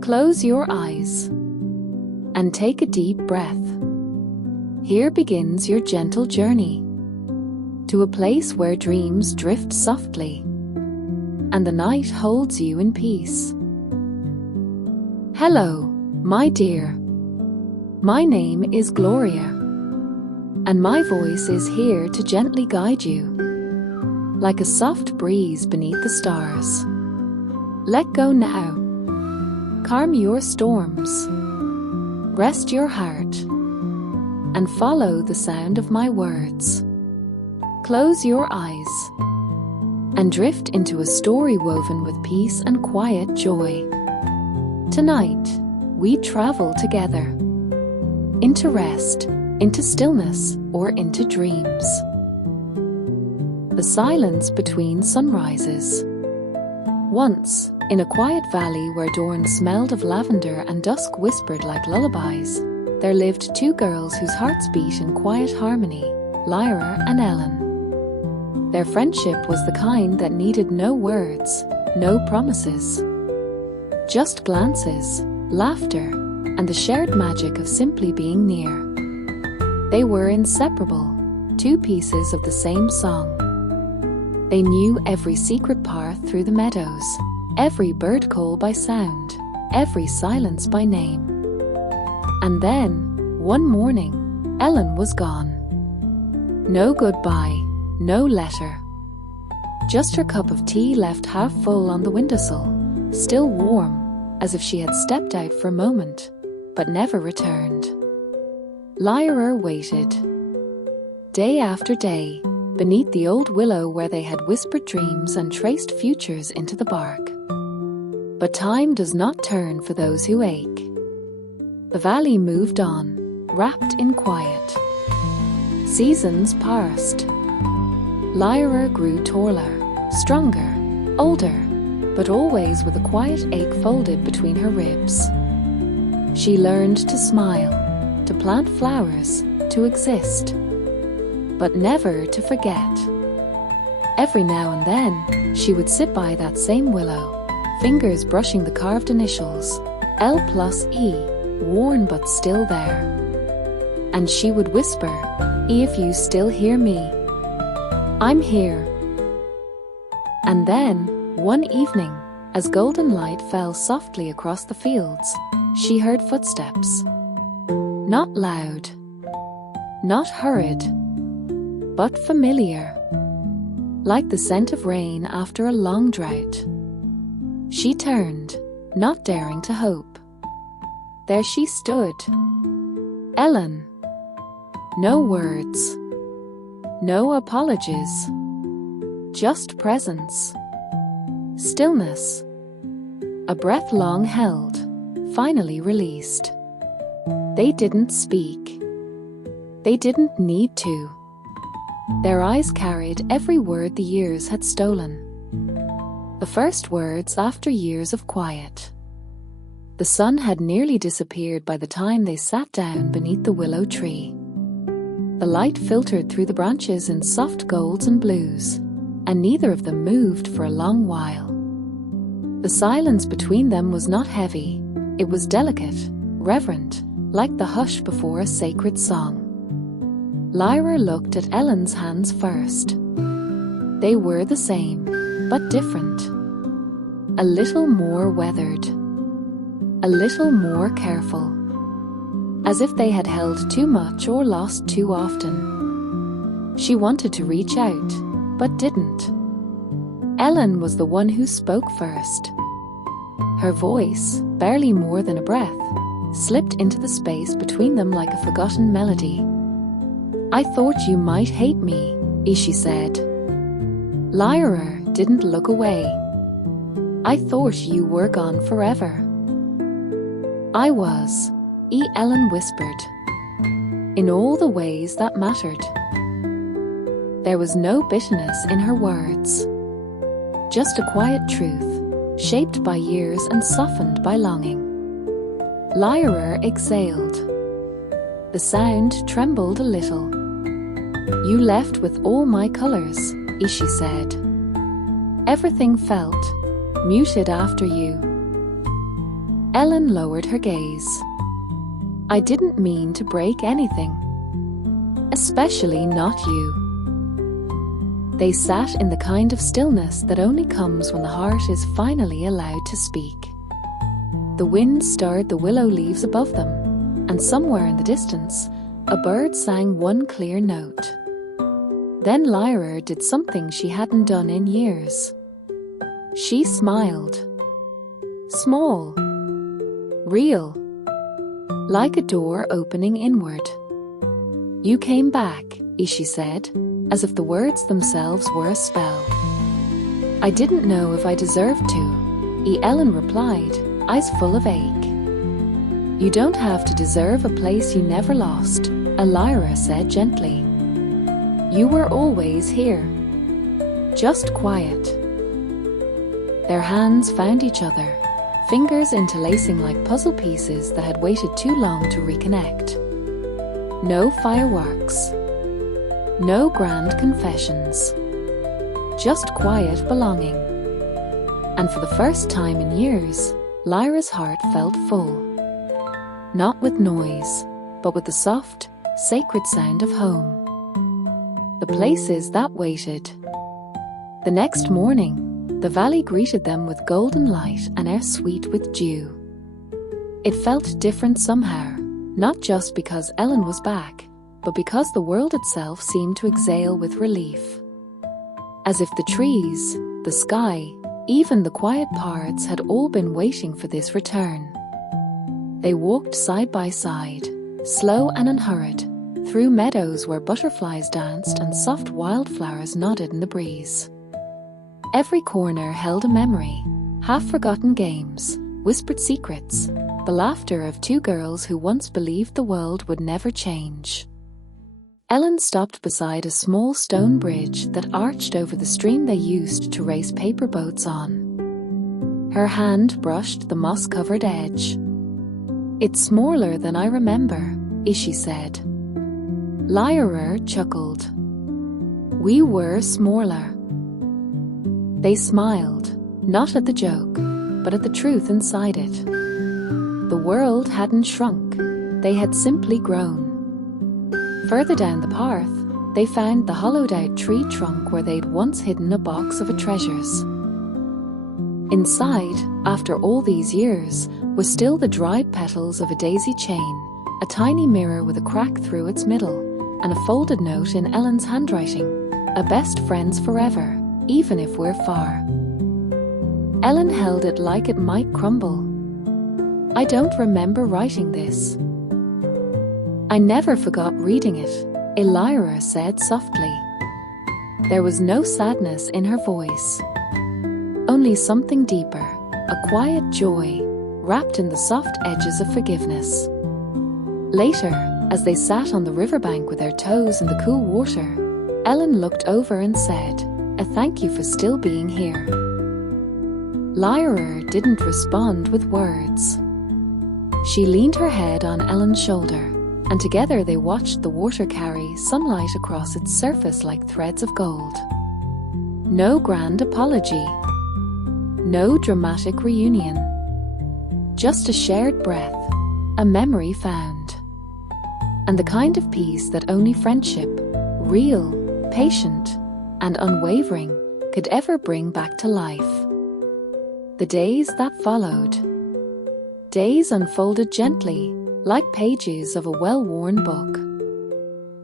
Close your eyes and take a deep breath. Here begins your gentle journey to a place where dreams drift softly and the night holds you in peace. Hello, my dear. My name is Gloria, and my voice is here to gently guide you, like a soft breeze beneath the stars. Let go now. Calm your storms. Rest your heart and follow the sound of my words. Close your eyes and drift into a story woven with peace and quiet joy. Tonight, we travel together into rest, into stillness, or into dreams. The silence between sunrises. Once, in a quiet valley where dawn smelled of lavender and dusk whispered like lullabies, there lived two girls whose hearts beat in quiet harmony, Liora and Elen. Their friendship was the kind that needed no words, no promises. Just glances, laughter, and the shared magic of simply being near. They were inseparable, two pieces of the same song. They knew every secret path through the meadows, every bird call by sound, every silence by name. And then, one morning, Elen was gone. No goodbye, no letter. Just her cup of tea left half full on the windowsill, still warm, as if she had stepped out for a moment, but never returned. Liora waited. Day after day, beneath the old willow where they had whispered dreams and traced futures into the bark. But time does not turn for those who ache. The valley moved on, wrapped in quiet. Seasons passed. Liora grew taller, stronger, older, but always with a quiet ache folded between her ribs. She learned to smile, to plant flowers, to exist, but never to forget. Every now and then, she would sit by that same willow, fingers brushing the carved initials, L+E, worn but still there. And she would whisper, "If you still hear me, I'm here." And then, one evening, as golden light fell softly across the fields, she heard footsteps. Not loud, not hurried, but familiar, like the scent of rain after a long drought. She turned, not daring to hope. There she stood. Elen. No words. No apologies. Just presence. Stillness. A breath long held, finally released. They didn't speak. They didn't need to. Their eyes carried every word the years had stolen. The first words after years of quiet. The sun had nearly disappeared by the time they sat down beneath the willow tree. The light filtered through the branches in soft golds and blues, and neither of them moved for a long while. The silence between them was not heavy, it was delicate, reverent, like the hush before a sacred song. Liora looked at Elen's hands first. They were the same, but different. A little more weathered. A little more careful. As if they had held too much or lost too often. She wanted to reach out, but didn't. Elen was the one who spoke first. Her voice, barely more than a breath, slipped into the space between them like a forgotten melody. "I thought you might hate me," she said. Liora didn't look away. "I thought you were gone forever." "I was," Elen whispered, in all the ways that mattered. There was no bitterness in her words. Just a quiet truth, shaped by years and softened by longing. Liora exhaled. The sound trembled a little. "You left with all my colors," she said. "Everything felt muted after you." Elen lowered her gaze. I didn't mean to break anything. Especially not you. They sat in the kind of stillness that only comes when the heart is finally allowed to speak. The wind stirred the willow leaves above them, and somewhere in the distance, a bird sang one clear note. Then Liora did something she hadn't done in years. She smiled. Small. Real. Like a door opening inward. You came back, she said, as if the words themselves were a spell. I didn't know if I deserved to, Elen replied, eyes full of ache. You don't have to deserve a place you never lost, Liora said gently. You were always here. Just quiet. Their hands found each other, fingers interlacing like puzzle pieces that had waited too long to reconnect. No fireworks. No grand confessions. Just quiet belonging. And for the first time in years, Lyra's heart felt full. Not with noise, but with the soft, sacred sound of home. The places that waited. The next morning, the valley greeted them with golden light and air sweet with dew. It felt different somehow, not just because Elen was back, but because the world itself seemed to exhale with relief. As if the trees, the sky, even the quiet parts had all been waiting for this return. They walked side by side, slow and unhurried, through meadows where butterflies danced and soft wildflowers nodded in the breeze. Every corner held a memory, half-forgotten games, whispered secrets, the laughter of two girls who once believed the world would never change. Elen stopped beside a small stone bridge that arched over the stream they used to race paper boats on. Her hand brushed the moss-covered edge. It's smaller than I remember, she said. Liora chuckled. We were smaller. They smiled, not at the joke, but at the truth inside it. The world hadn't shrunk, they had simply grown. Further down the path, they found the hollowed-out tree trunk where they'd once hidden a box of treasures. Inside, after all these years, were still the dried petals of a daisy chain, a tiny mirror with a crack through its middle, and a folded note in Ellen's handwriting, a best friends forever, even if we're far. Elen held it like it might crumble. I don't remember writing this. I never forgot reading it, Liora said softly. There was no sadness in her voice. Only something deeper, a quiet joy, wrapped in the soft edges of forgiveness. Later, as they sat on the riverbank with their toes in the cool water, Elen looked over and said, a thank you for still being here. Liora didn't respond with words. She leaned her head on Ellen's shoulder, and together they watched the water carry sunlight across its surface like threads of gold. No grand apology. No dramatic reunion. Just a shared breath, a memory found. And the kind of peace that only friendship, real, patient, and unwavering, could ever bring back to life. The days that followed. Days unfolded gently, like pages of a well-worn book.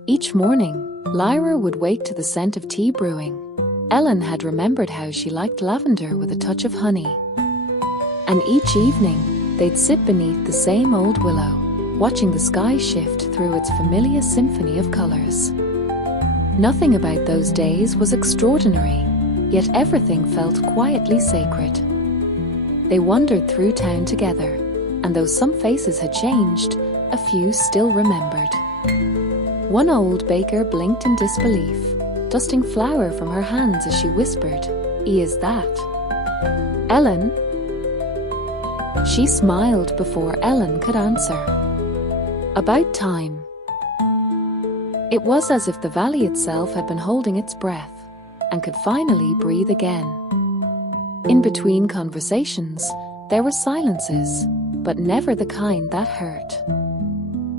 Each morning, Liora would wake to the scent of tea brewing. Elen had remembered how she liked lavender with a touch of honey. And each evening, they'd sit beneath the same old willow, watching the sky shift through its familiar symphony of colors. Nothing about those days was extraordinary, yet everything felt quietly sacred. They wandered through town together, and though some faces had changed, a few still remembered. One old baker blinked in disbelief, dusting flour from her hands as she whispered, "Is that Elen?" She smiled before Elen could answer. About time. It was as if the valley itself had been holding its breath, and could finally breathe again. In between conversations, there were silences, but never the kind that hurt.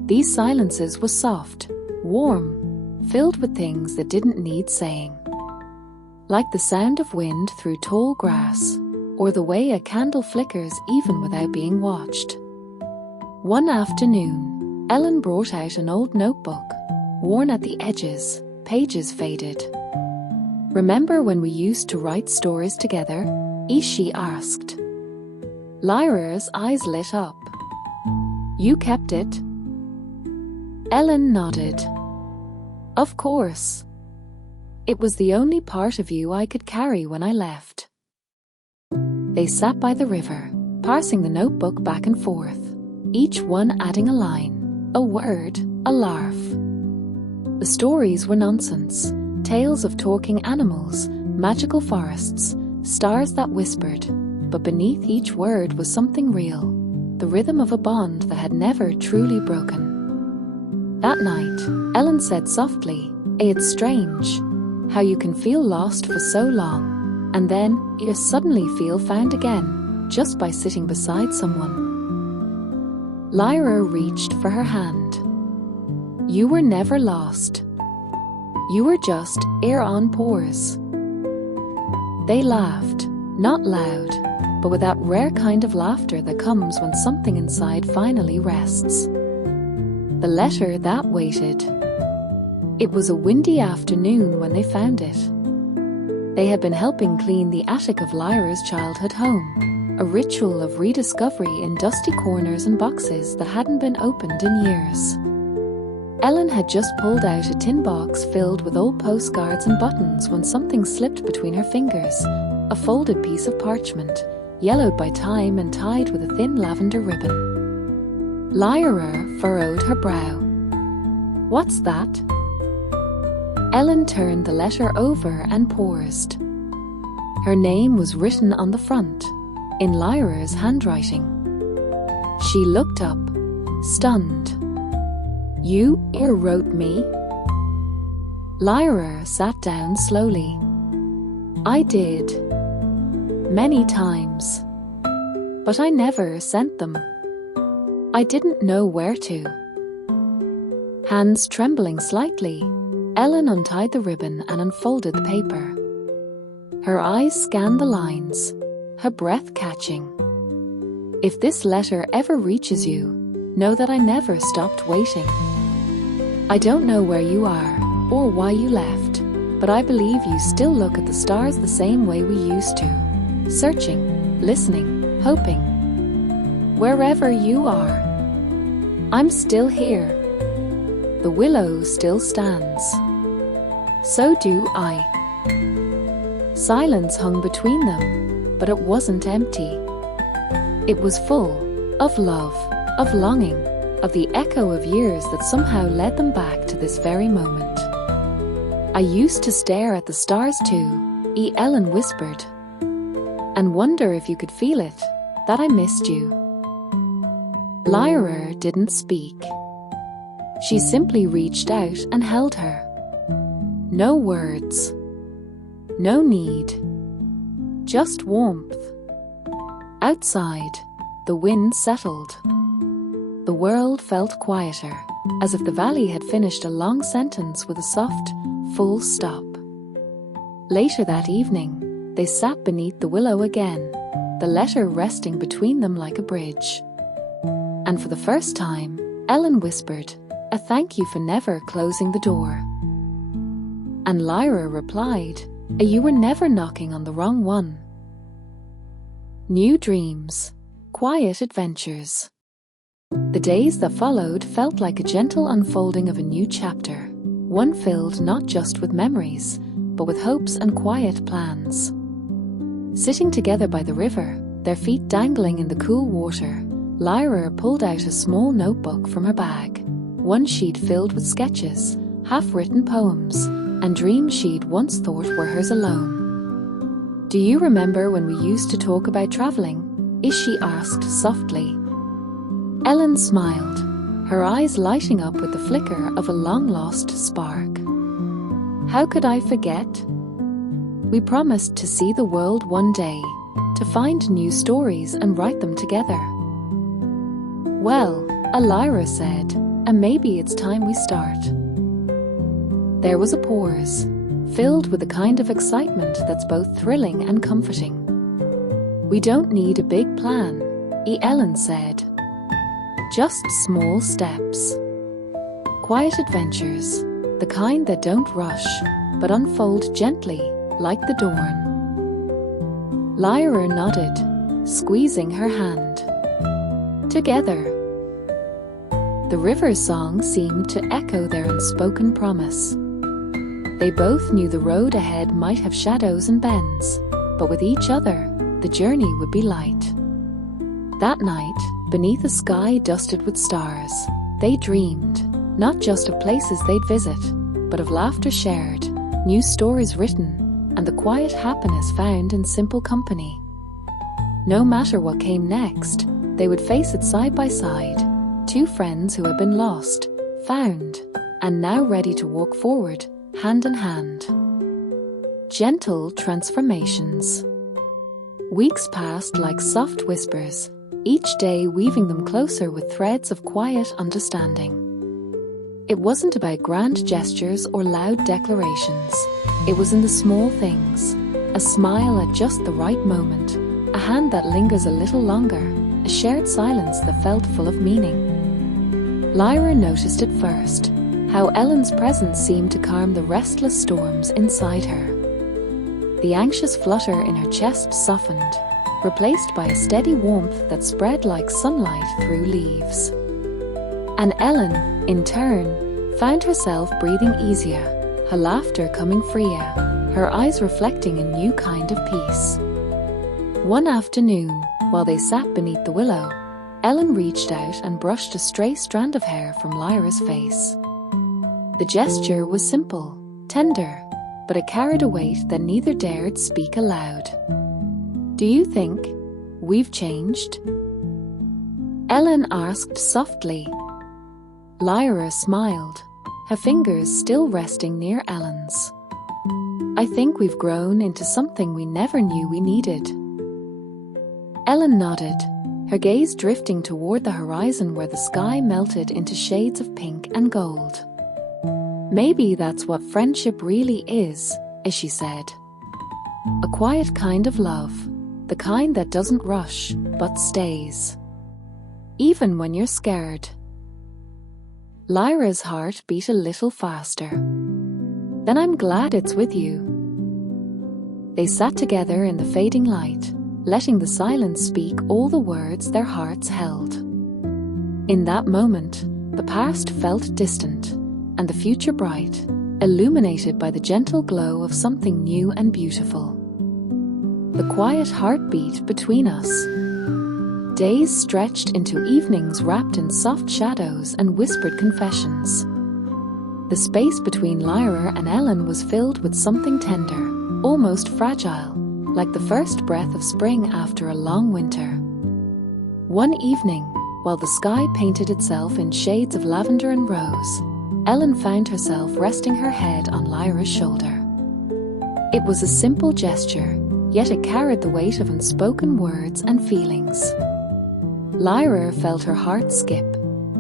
These silences were soft, warm, filled with things that didn't need saying. Like the sound of wind through tall grass, or the way a candle flickers even without being watched. One afternoon, Ellen brought out an old notebook, worn at the edges, pages faded. "Remember when we used to write stories together?" she asked. Lyra's eyes lit up. "You kept it?" Ellen nodded. "Of course. It was the only part of you I could carry when I left." They sat by the river, passing the notebook back and forth, each one adding a line, a word, a laugh. The stories were nonsense, tales of talking animals, magical forests, stars that whispered, but beneath each word was something real, the rhythm of a bond that had never truly broken. That night, Ellen said softly, "It's strange how you can feel lost for so long, and then you suddenly feel found again, just by sitting beside someone." Lyra reached for her hand. "You were never lost. You were just air on pause." They laughed, not loud, but with that rare kind of laughter that comes when something inside finally rests. The letter that waited. It was a windy afternoon when they found it. They had been helping clean the attic of Lyra's childhood home, a ritual of rediscovery in dusty corners and boxes that hadn't been opened in years. Ellen had just pulled out a tin box filled with old postcards and buttons when something slipped between her fingers, a folded piece of parchment, yellowed by time and tied with a thin lavender ribbon. Lyra furrowed her brow. "What's that?" Ellen turned the letter over and paused. Her name was written on the front, in Lyra's handwriting. She looked up, stunned. "You wrote me?" Lyra sat down slowly. "I did. Many times. But I never sent them. I didn't know where to." Hands trembling slightly, Ellen untied the ribbon and unfolded the paper. Her eyes scanned the lines, her breath catching. "If this letter ever reaches you, know that I never stopped waiting. I don't know where you are, or why you left, but I believe you still look at the stars the same way we used to, searching, listening, hoping. Wherever you are, I'm still here. The willow still stands. So do I." Silence hung between them, but it wasn't empty. It was full of love, of longing, of the echo of years that somehow led them back to this very moment. "I used to stare at the stars too," Ellen whispered, "and wonder if you could feel it, that I missed you." Lyra didn't speak. She simply reached out and held her. No words. No need. Just warmth. Outside, the wind settled. The world felt quieter, as if the valley had finished a long sentence with a soft, full stop. Later that evening, they sat beneath the willow again, the letter resting between them like a bridge. And for the first time, Ellen whispered, "A thank you for never closing the door." And Lyra replied, "You were never knocking on the wrong one." New dreams, quiet adventures. The days that followed felt like a gentle unfolding of a new chapter, one filled not just with memories, but with hopes and quiet plans. Sitting together by the river, their feet dangling in the cool water, Lyra pulled out a small notebook from her bag, one sheet filled with sketches, half-written poems, and dreams she'd once thought were hers alone. "Do you remember when we used to talk about traveling?" she asked softly. Ellen smiled, her eyes lighting up with the flicker of a long-lost spark. "How could I forget? We promised to see the world one day, to find new stories and write them together. "Well," Liora said, "and maybe it's time we start." There was a pause, filled with the kind of excitement that's both thrilling and comforting. "We don't need a big plan," Elen said. "Just small steps. Quiet adventures, the kind that don't rush, but unfold gently, like the dawn." Liora nodded, squeezing her hand. Together. The river's song seemed to echo their unspoken promise. They both knew the road ahead might have shadows and bends, but with each other, the journey would be light. That night, beneath a sky dusted with stars, they dreamed, not just of places they'd visit, but of laughter shared, new stories written, and the quiet happiness found in simple company. No matter what came next, they would face it side by side, two friends who had been lost, found, and now ready to walk forward, hand in hand. Gentle transformations. Weeks passed like soft whispers, each day weaving them closer with threads of quiet understanding. It wasn't about grand gestures or loud declarations. It was in the small things, a smile at just the right moment, a hand that lingers a little longer, a shared silence that felt full of meaning. Liora noticed it first, how Ellen's presence seemed to calm the restless storms inside her. The anxious flutter in her chest softened, replaced by a steady warmth that spread like sunlight through leaves. And Elen, in turn, found herself breathing easier, her laughter coming freer, her eyes reflecting a new kind of peace. One afternoon, while they sat beneath the willow, Elen reached out and brushed a stray strand of hair from Lyra's face. The gesture was simple, tender, but it carried a weight that neither dared speak aloud. "Do you think we've changed?" Elen asked softly. Lyra smiled, her fingers still resting near Ellen's. "I think we've grown into something we never knew we needed." Elen nodded, her gaze drifting toward the horizon where the sky melted into shades of pink and gold. "Maybe that's what friendship really is," she said. "A quiet kind of love, the kind that doesn't rush, but stays. Even when you're scared." Lyra's heart beat a little faster. "Then I'm glad it's with you." They sat together in the fading light, letting the silence speak all the words their hearts held. In that moment, the past felt distant, and the future bright, illuminated by the gentle glow of something new and beautiful. The quiet heartbeat between us. Days stretched into evenings wrapped in soft shadows and whispered confessions. The space between Lyra and Elen was filled with something tender, almost fragile, like the first breath of spring after a long winter. One evening, while the sky painted itself in shades of lavender and rose, Elen found herself resting her head on Lyra's shoulder. It was a simple gesture, yet it carried the weight of unspoken words and feelings. Lyra felt her heart skip,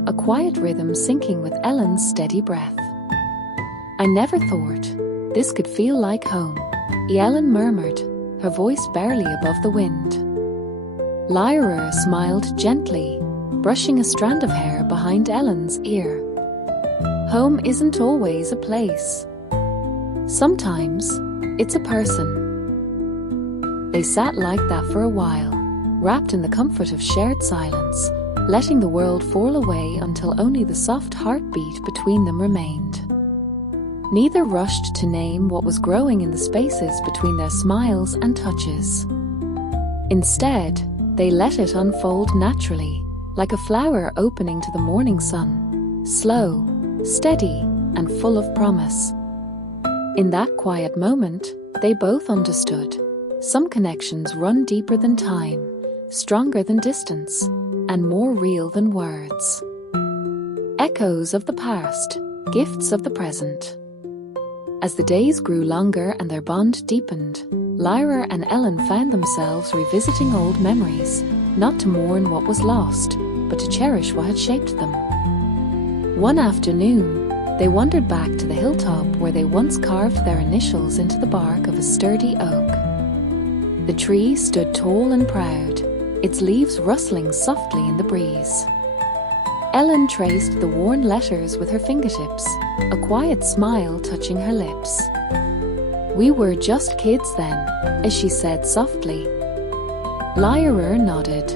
a quiet rhythm syncing with Ellen's steady breath. "I never thought this could feel like home," Elen murmured, her voice barely above the wind. Lyra smiled gently, brushing a strand of hair behind Ellen's ear. "Home isn't always a place. Sometimes, it's a person." They sat like that for a while, wrapped in the comfort of shared silence, letting the world fall away until only the soft heartbeat between them remained. Neither rushed to name what was growing in the spaces between their smiles and touches. Instead, they let it unfold naturally, like a flower opening to the morning sun, slow, steady, and full of promise. In that quiet moment, they both understood. Some connections run deeper than time, stronger than distance, and more real than words. Echoes of the past, gifts of the present. As the days grew longer and their bond deepened, Lyra and Elen found themselves revisiting old memories, not to mourn what was lost, but to cherish what had shaped them. One afternoon, they wandered back to the hilltop where they once carved their initials into the bark of a sturdy oak. The tree stood tall and proud, its leaves rustling softly in the breeze. Elen traced the worn letters with her fingertips, a quiet smile touching her lips. "We were just kids then," as she said softly. Liora nodded.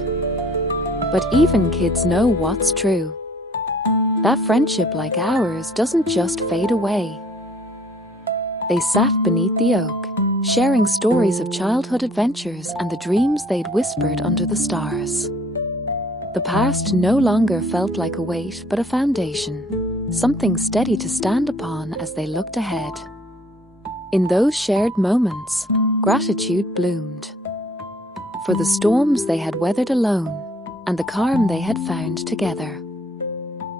"But even kids know what's true. That friendship like ours doesn't just fade away." They sat beneath the oak, sharing stories of childhood adventures and the dreams they'd whispered under the stars. The past no longer felt like a weight but a foundation, something steady to stand upon as they looked ahead. In those shared moments, gratitude bloomed. For the storms they had weathered alone, and the calm they had found together.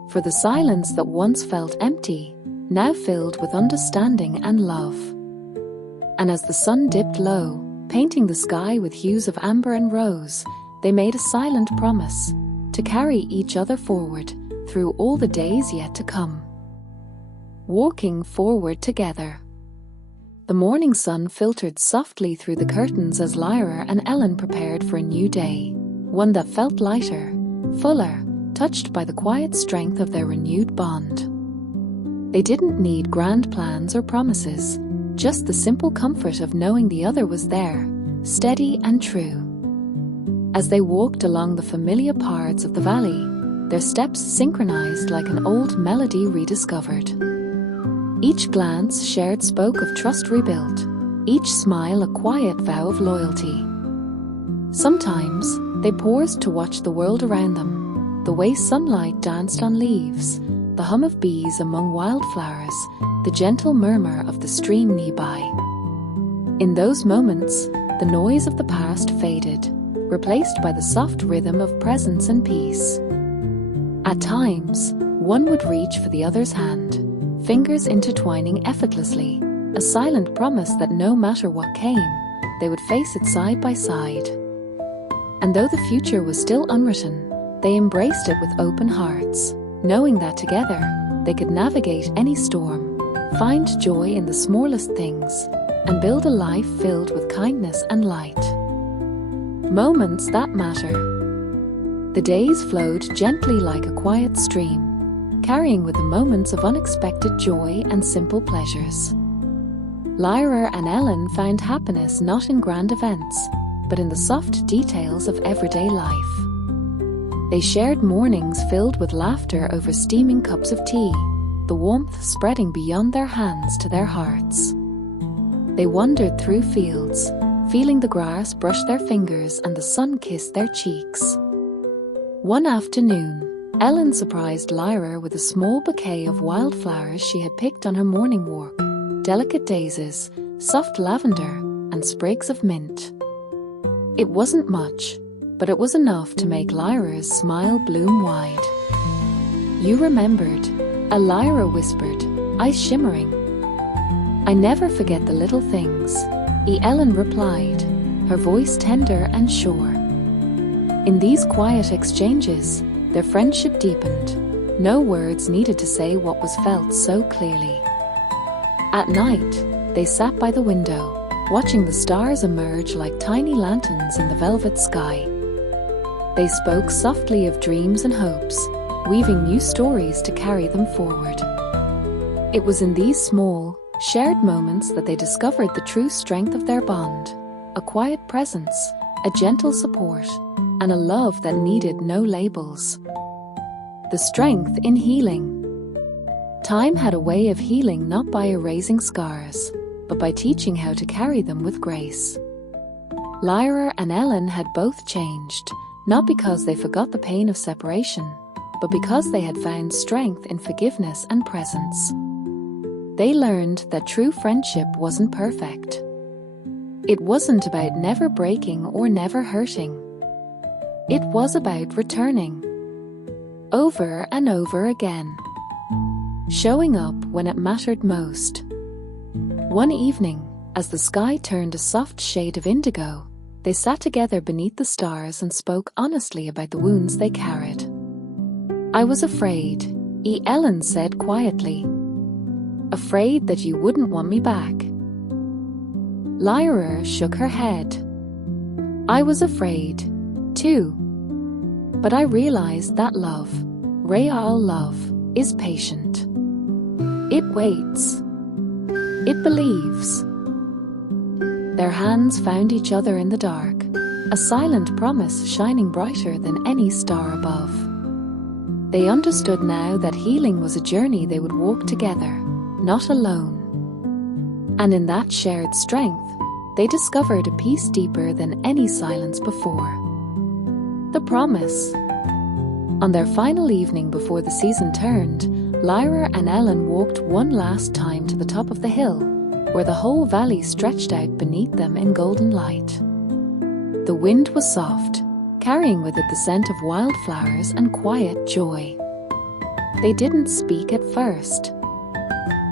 For the silence that once felt empty, now filled with understanding and love. And as the sun dipped low, painting the sky with hues of amber and rose, they made a silent promise to carry each other forward through all the days yet to come. Walking forward together. The morning sun filtered softly through the curtains as Liora and Elen prepared for a new day, one that felt lighter, fuller, touched by the quiet strength of their renewed bond. They didn't need grand plans or promises, just the simple comfort of knowing the other was there, steady and true. As they walked along the familiar paths of the valley, their steps synchronized like an old melody rediscovered. Each glance shared spoke of trust rebuilt, each smile a quiet vow of loyalty. Sometimes they paused to watch the world around them, the way sunlight danced on leaves, the hum of bees among wildflowers, the gentle murmur of the stream nearby. In those moments, the noise of the past faded, replaced by the soft rhythm of presence and peace. At times, one would reach for the other's hand, fingers intertwining effortlessly, a silent promise that no matter what came, they would face it side by side. And though the future was still unwritten, they embraced it with open hearts, knowing that together they could navigate any storm, find joy in the smallest things, and build a life filled with kindness and light. Moments that matter. The days flowed gently like a quiet stream, carrying with them moments of unexpected joy and simple pleasures. Liora and Elen found happiness not in grand events, but in the soft details of everyday life. They shared mornings filled with laughter over steaming cups of tea, the warmth spreading beyond their hands to their hearts. They wandered through fields, feeling the grass brush their fingers and the sun kiss their cheeks. One afternoon, Elen surprised Liora with a small bouquet of wildflowers she had picked on her morning walk, delicate daisies, soft lavender, and sprigs of mint. It wasn't much, but it was enough to make Lyra's smile bloom wide. "You remembered," a Liora whispered, eyes shimmering. "I never forget the little things," Elen replied, her voice tender and sure. In these quiet exchanges, their friendship deepened. No words needed to say what was felt so clearly. At night, they sat by the window, watching the stars emerge like tiny lanterns in the velvet sky. They spoke softly of dreams and hopes, weaving new stories to carry them forward. It was in these small, shared moments that they discovered the true strength of their bond, a quiet presence, a gentle support, and a love that needed no labels. The strength in healing. Time had a way of healing not by erasing scars, but by teaching how to carry them with grace. Liora and Elen had both changed, not because they forgot the pain of separation, but because they had found strength in forgiveness and presence. They learned that true friendship wasn't perfect. It wasn't about never breaking or never hurting. It was about returning. Over and over again. Showing up when it mattered most. One evening, as the sky turned a soft shade of indigo, they sat together beneath the stars and spoke honestly about the wounds they carried, I was afraid, Ellen said quietly. Afraid that you wouldn't want me back. Liora shook her head. I was afraid, too. But I realized that love, real love, is patient. It waits. It believes. Their hands found each other in the dark, a silent promise shining brighter than any star above. They understood now that healing was a journey they would walk together, not alone. And in that shared strength, they discovered a peace deeper than any silence before. The promise. On their final evening before the season turned, Liora and Elen walked one last time to the top of the hill, where the whole valley stretched out beneath them in golden light. The wind was soft, carrying with it the scent of wildflowers and quiet joy. They didn't speak at first.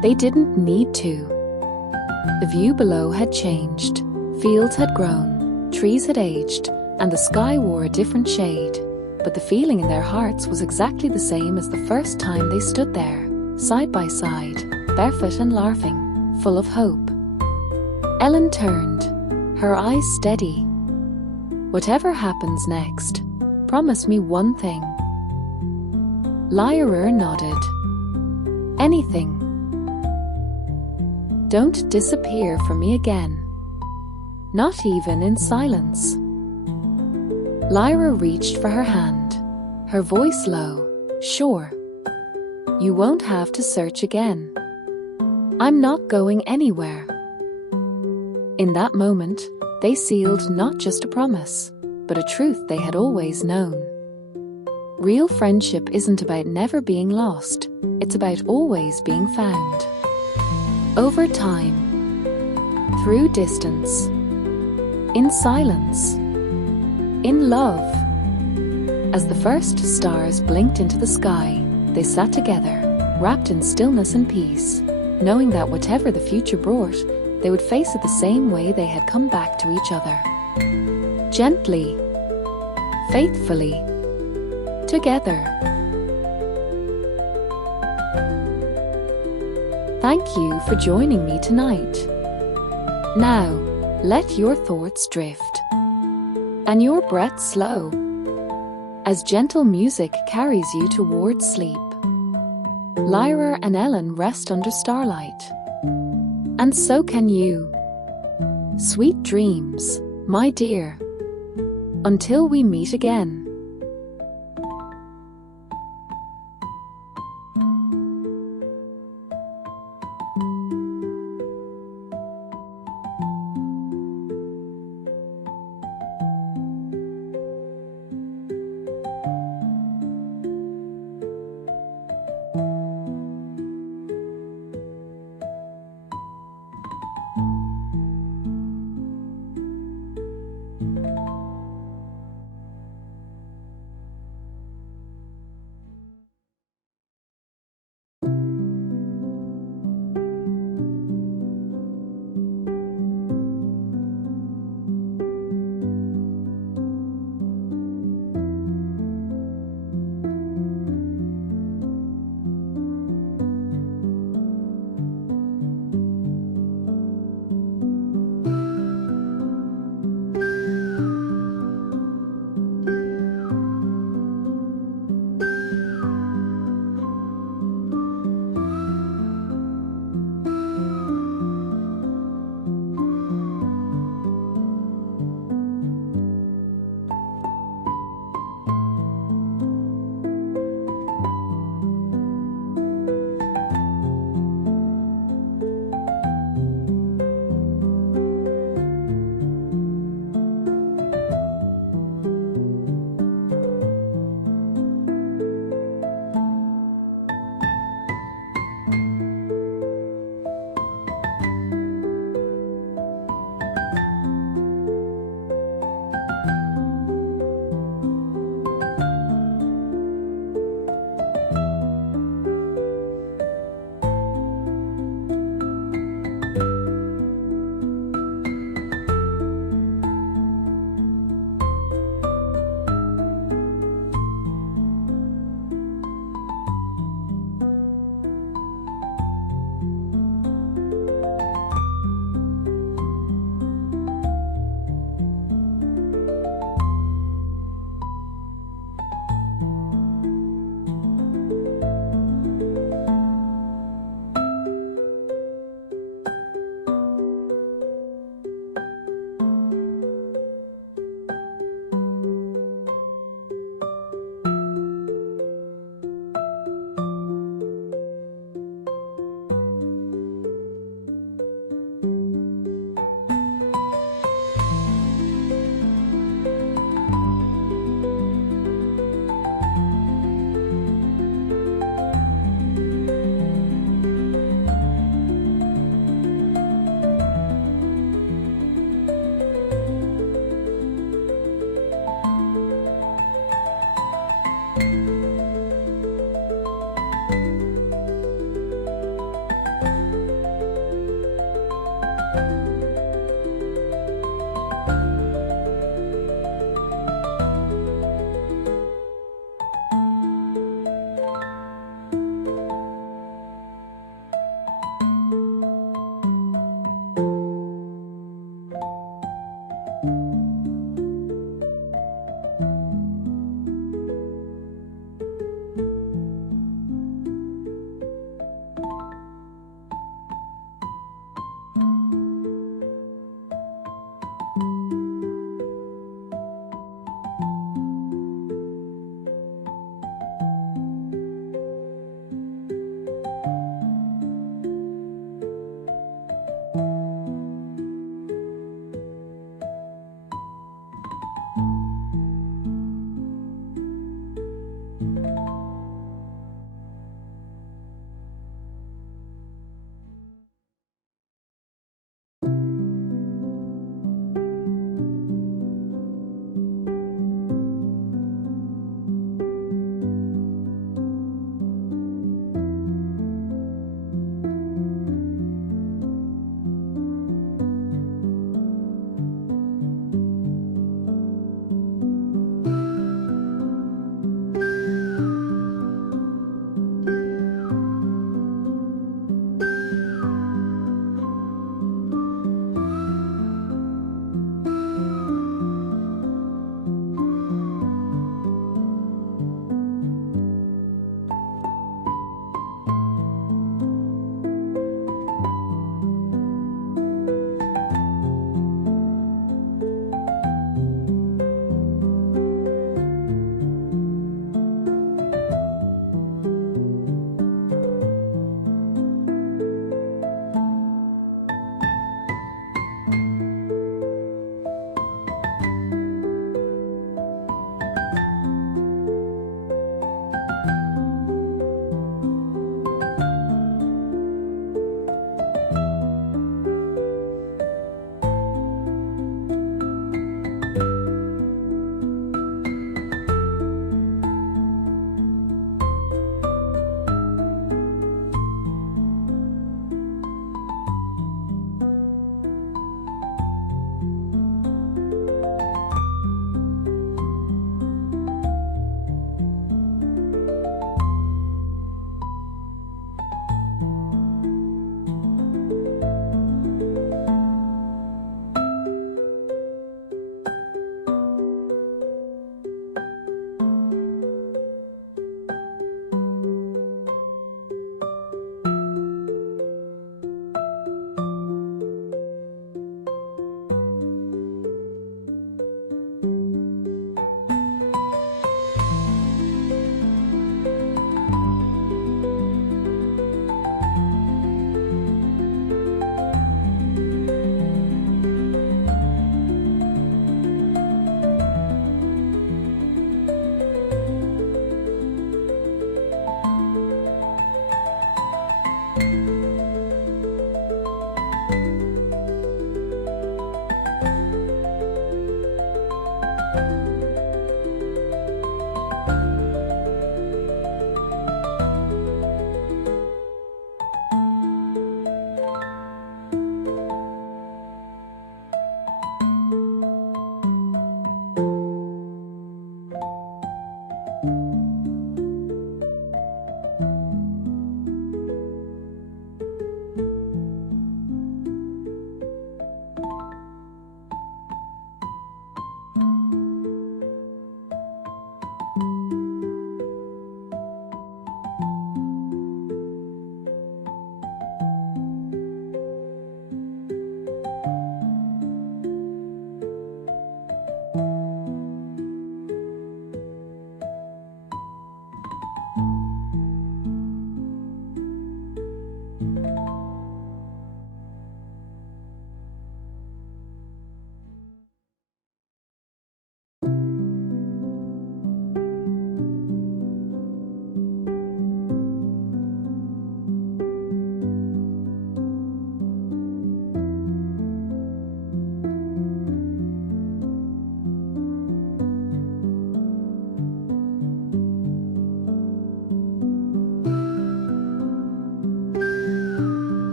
They didn't need to. The view below had changed, fields had grown, trees had aged, and the sky wore a different shade, but the feeling in their hearts was exactly the same as the first time they stood there, side by side, barefoot and laughing, full of hope. Ellen turned, her eyes steady. Whatever happens next, promise me one thing. Liora nodded. Anything. Don't disappear from me again. Not even in silence. Liora reached for her hand, her voice low, sure. You won't have to search again. I'm not going anywhere. In that moment, they sealed not just a promise, but a truth they had always known. Real friendship isn't about never being lost, it's about always being found. Over time, through distance, in silence, in love. As the first stars blinked into the sky, they sat together, wrapped in stillness and peace, knowing that whatever the future brought, they would face it the same way they had come back to each other. Gently, faithfully, together. Thank you for joining me tonight. Now, let your thoughts drift, and your breath slow, as gentle music carries you towards sleep. Liora and Elen rest under starlight, and so can you. Sweet dreams, my dear, until we meet again.